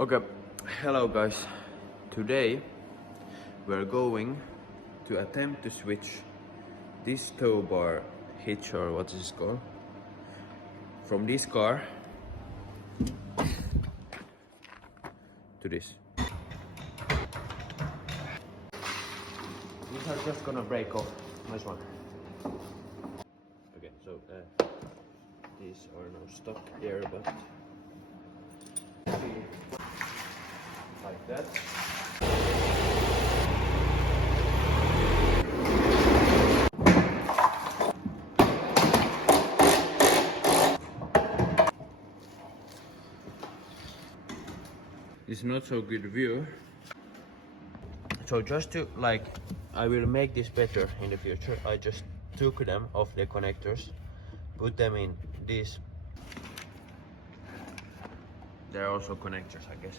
Okay, hello guys. Today we're going to attempt to switch this Towbar hitch, or what is it called, from this car to this. These are just gonna break off. Nice one. Okay, so these are now stuck there, but like that. It's not so good view. So just to I will make this better in the future. I just took them off the connectors, put them in these. They're also connectors, I guess.